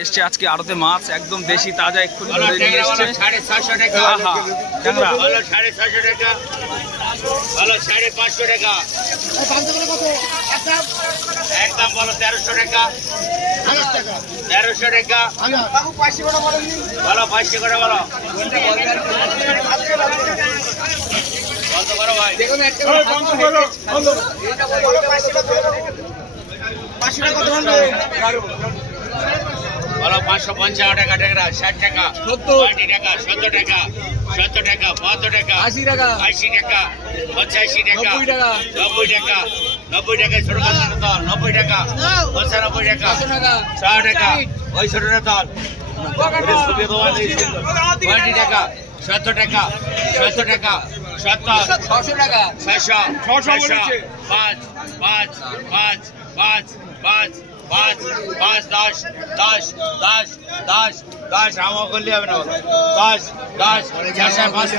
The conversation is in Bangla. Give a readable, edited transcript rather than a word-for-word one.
এসছে আজকে আড়তে মাছ একদম দেশি তাজা এক্ষুনি ধরে নিয়ে এসছে। 650 টাকা ট্যাংরা ভালো 650 টাকা ভালো 550 টাকা একদম বলো 1300 টাকা 1300 টাকা ভালো 500 করে বলো বন্ধ করো ভাই ভালো 555 টাকা ট্যাংরা 60 টাকা 70 টাকা 70 টাকা 70 টাকা 72 টাকা 80 টাকা 80 টাকা 85 টাকা 90 টাকা 90 টাকা ছোট কাতলা তল 90 টাকা 95 টাকা 100 টাকা ওই ছোট তল 20 টাকা 70 টাকা 70 টাকা 70 600 টাকা 600 5 5 5 5 5 5 5 10 10 10 10 10 আমার করলে হবে না 10 10 6 5